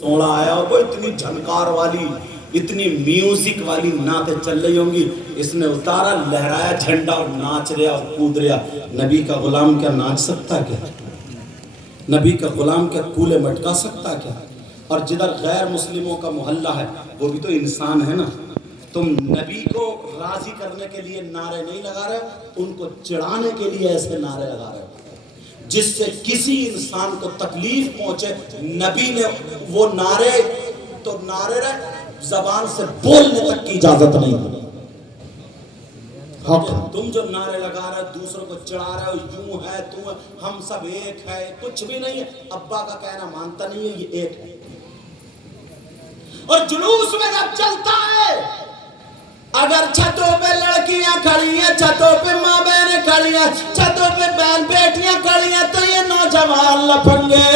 سوڑا آیا ہوگا اتنی جھنکار والی اتنی میوزک والی نعتیں چل رہی ہوں گی، اس نے اتارا لہرایا جھنڈا اور ناچ رہا اور کود رہا۔ نبی کا غلام کیا ناچ سکتا کیا؟ نبی کا غلام کیا کولے مٹکا سکتا کیا؟ اور جدھر غیر مسلموں کا محلہ ہے وہ بھی تو انسان ہے نا۔ تم نبی کو راضی کرنے کے لیے نعرے نہیں لگا رہے، ان کو چڑھانے کے لیے ایسے نعرے لگا رہے جس سے کسی انسان کو تکلیف پہنچے۔ نبی نے وہ نعرے تو نعرے رہے، زبان سے بولنے تک کی اجازت نہیں دی۔ تم جو نعرے لگا رہے دوسروں کو چڑھا رہے ہو، یوں ہے تو ہم سب ایک ہے، کچھ بھی نہیں ہے۔ ابا کا کہنا مانتا نہیں ہے، یہ ایک ہے۔ اور جلوس میں جب چلتا ہے، اگر چھتوں پہ لڑکیاں کھڑی ہیں، چھتوں پہ ماں بہنیں کھڑی ہیں، چھتوں پہ بہن بیٹیاں کھڑی ہیں، تو یہ نوجوان لپنگے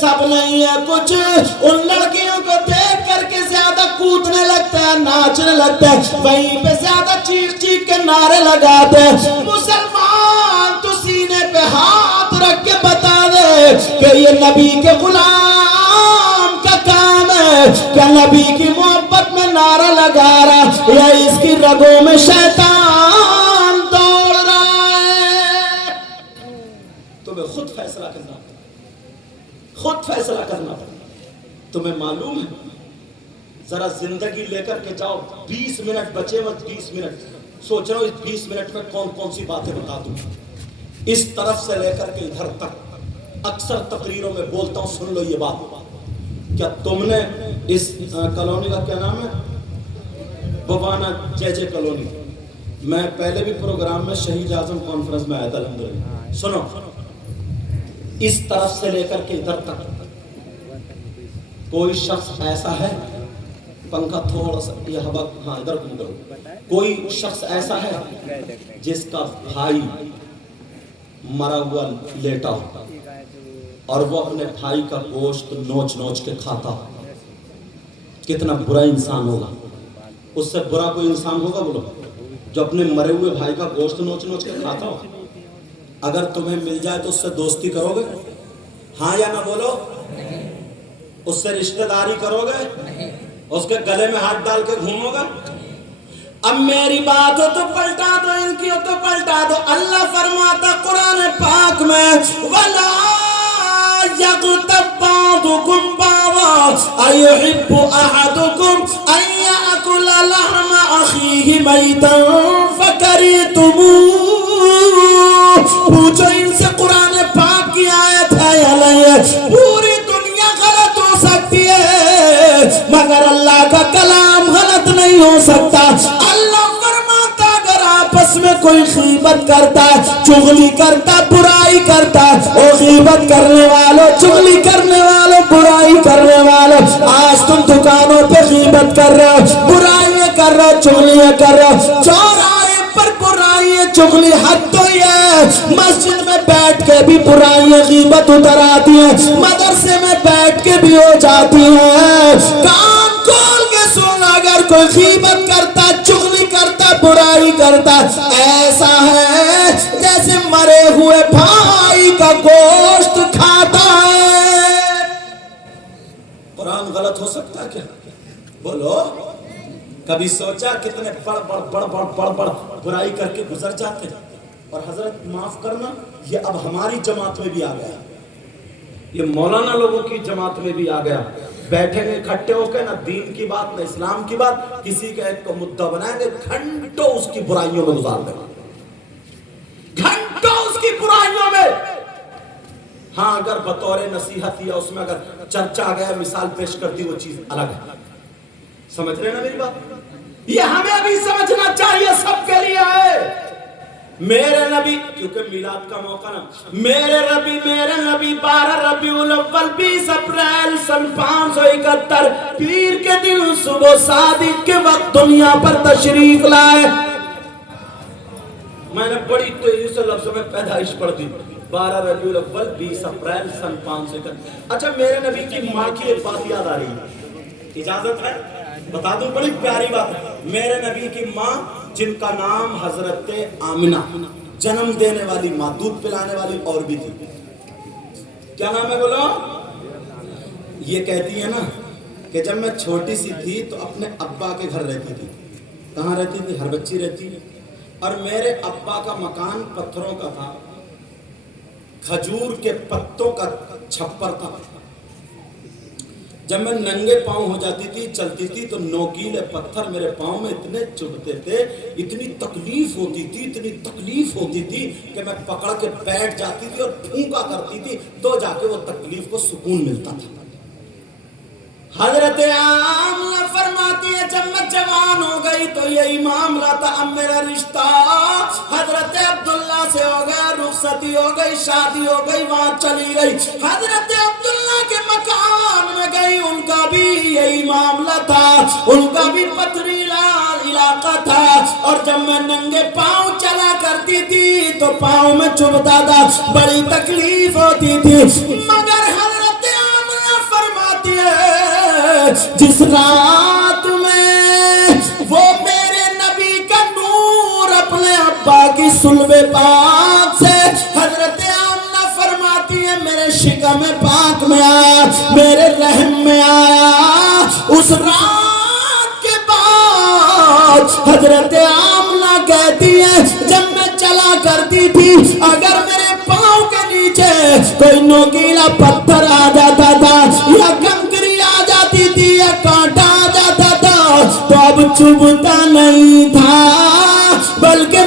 سب نہیں ہے کچھ، ان لڑکیوں کو دیکھ کر کے زیادہ کودنے لگتا ہے، ناچنے لگتا ہے، وہیں پہ زیادہ چیخ چیخ کے نعرے لگاتے ہیں۔ مسلمان تو سینے پہ ہاتھ رکھ کے بتا دے کہ یہ نبی کے غلام کا کام ہے کہ نبی کی محبت میں نعرہ لگا رہا یا اس کی رگوں میں شیطان دوڑ رہا ہے۔ تمہیں خود فیصلہ کرنا پڑے، خود فیصلہ کرنا پڑے۔ تمہیں معلوم ہے، ذرا زندگی لے کر کے جاؤ، 20 منٹ بچے وقت، 20 منٹ سوچ رہا ہوں اس 20 منٹ میں کون کون سی باتیں بتا دوں۔ اس طرف سے لے کر کے ادھر تک اکثر تقریروں میں بولتا ہوں، سن لو یہ بات۔ کیا تم نے اس کالونی کا کیا نام ہے؟ بوانا جے کالونی، میں پہلے بھی پروگرام میں شہید اعظم کانفرنس میں آیا تھا الحمدللہ۔ سنو، اس طرف سے لے کر کے ادھر تک کوئی شخص ایسا ہے، پنکھا تھوڑا سا یہ ہوا، ہاں ادھر گھوم کرو، کوئی شخص ایسا ہے جس کا بھائی مرا ہوا لیٹا ہو اور وہ اپنے بھائی کا گوشت نوچ نوچ کے کھاتا، کتنا برا انسان ہوگا؟ اس سے برا کوئی انسان ہوگا بولو، جو اپنے مرے ہوئے بھائی کا گوشت نوچ نوچ کے کھاتا ہو؟ اگر تمہیں مل جائے تو اس سے دوستی کرو گے؟ ہاں یا نہ بولو؟ اس سے رشتہ داری کرو گے؟ اس کے گلے میں ہاتھ ڈال کے گھومو گا؟ اب میری بات ہو تو پلٹا دو، ان کی ہو تو پلٹا دو۔ اللہ فرماتا قرآن پاک میں، وَلَا يَغْتَبْ بَعْضُكُمْ بَعْضًا أَيُحِبُّ أَحَدُكُمْ أَن يَأْكُلَ لَحْمَ أَخِيهِ مَيْتًا فَكَرِهْتُمُوهُ۔ پوچھو ان سے قرآن پاک کی آیت ہے یا نہیں ہے؟ پوری دنیا غلط ہو سکتی ہے مگر اللہ کا کلام غلط نہیں ہو سکتا۔ اللہ فرماتا اگر آپس میں کوئی غیبت کرتا ہے، چغلی کرتا، برائی کرتا ہے، او غیبت کرنے والوں، چغلی کرنے والوں، برائی کرنے والوں، آج تم دکانوں پہ غیبت کر رہے ہو، برائیاں کر رہے ہو، چغلیاں کر رہے ہو، چوراہے پر برائیاں چغلی حد تو یہ ہے، مسجد میں بیٹھ کے بھی برائیاں غیبت اتر آتی ہیں، مدرسے میں بیٹھ کے بھی ہو جاتی ہیں۔ کان کھول کے سن، اگر کوئی غیبت کرتا، چغلی کرتا، برائی کرتا، ایسا ہے جیسے مرے ہوئے بھائی کا گوشت کھاتا ہے۔ قرآن غلط ہو سکتا ہے کیا؟ بولو، کبھی سوچا کتنے بڑ برائی کر کے گزر جاتے ہیں؟ اور حضرت معاف کرنا، یہ اب ہماری جماعت میں بھی آ گیا، یہ مولانا لوگوں کی جماعت میں بھی آ گیا۔ بیٹھیں گے اکٹھے ہو کے، نہ دین کی بات نہ اسلام کی بات، کسی کا ایک کو مدعا بنائیں گے، گھنٹوں اس کی برائیوں میں گزار دیں گے، گھنٹوں اس کی برائیوں میں۔ ہاں اگر بطور نصیحت یا اس میں اگر چرچا آ گیا، مثال پیش کرتی، وہ چیز الگ ہے۔ سمجھ رہے نا میری بات؟ یہ ہمیں بھی سمجھنا چاہیے، سب کے لیے ہے۔ میرے نبی، کیونکہ میلاد کا موقع نا، میرے نبی 12 ربیع الاول 20 اپریل سن 571 پیر کے دن صبح صادق کے وقت دنیا پر تشریف لائے۔ میں نے بڑی تیزی سے لفظوں میں پیدائش پڑھ دی، 12 ربیع الاول 20 اپریل سن 571۔ اچھا، میرے نبی کی ماں کی ایک بات یاد آ رہی ہے، اجازت ہے بتا دوں؟ بڑی پیاری بات ہے۔ میرے نبی کی ماں جن کا نام حضرت آمنہ، جنم دینے والی ماں، دودھ پلانے والی اور بھی تھی، کیا نام ہے بولو؟ یہ کہتی ہے نا کہ جب میں چھوٹی سی تھی تو اپنے ابا کے گھر رہتی تھی. کہاں رہتی تھی؟ ہر بچی رہتی ہے. اور میرے ابا کا مکان پتھروں کا تھا, کھجور کے پتوں کا چھپر تھا. جب میں ننگے پاؤں ہو جاتی تھی, چلتی تھی, تو نوکیلے پتھر میرے پاؤں میں اتنے چبھتے تھے, اتنی تکلیف ہوتی تھی کہ میں پکڑ کے بیٹھ جاتی تھی اور پھونکا کرتی تھی, تو جا کے وہ تکلیف کو سکون ملتا تھا. حضرت آمنہ فرماتی ہے جب میں جوان ہو گئی تو یہی معاملہ تھا. اب میرا رشتہ حضرت عبداللہ سے ہو گیا, رخصتی ہو گئی, شادی ہو گئی, وہاں چلی گئی. حضرت عبداللہ کے مکان میں گئی, ان کا بھی یہی معاملہ تھا, ان کا بھی پتھریلا علاقہ تھا. اور جب میں ننگے پاؤں چلا کرتی تھی تو پاؤں میں چبھتا تھا, بڑی تکلیف ہوتی تھی. مگر حضرت آمنہ فرماتی ہے جس رات میں وہ میرے نبی کا نور اپنے ابا کی صلب پاک سے, حضرت آمنہ فرماتی ہے میرے شکم پاک میں آیا, میرے رحم میں آیا. اس رات کے بعد حضرت آمنہ کہتی ہے جب میں چلا کرتی تھی, اگر میرے پاؤں کے نیچے کوئی نوکیلا پتھر آ جاتا تھا یا کنکری آ جاتی تھی یا کانٹا آ جاتا تھا, تو اب چبھتا نہیں تھا بلکہ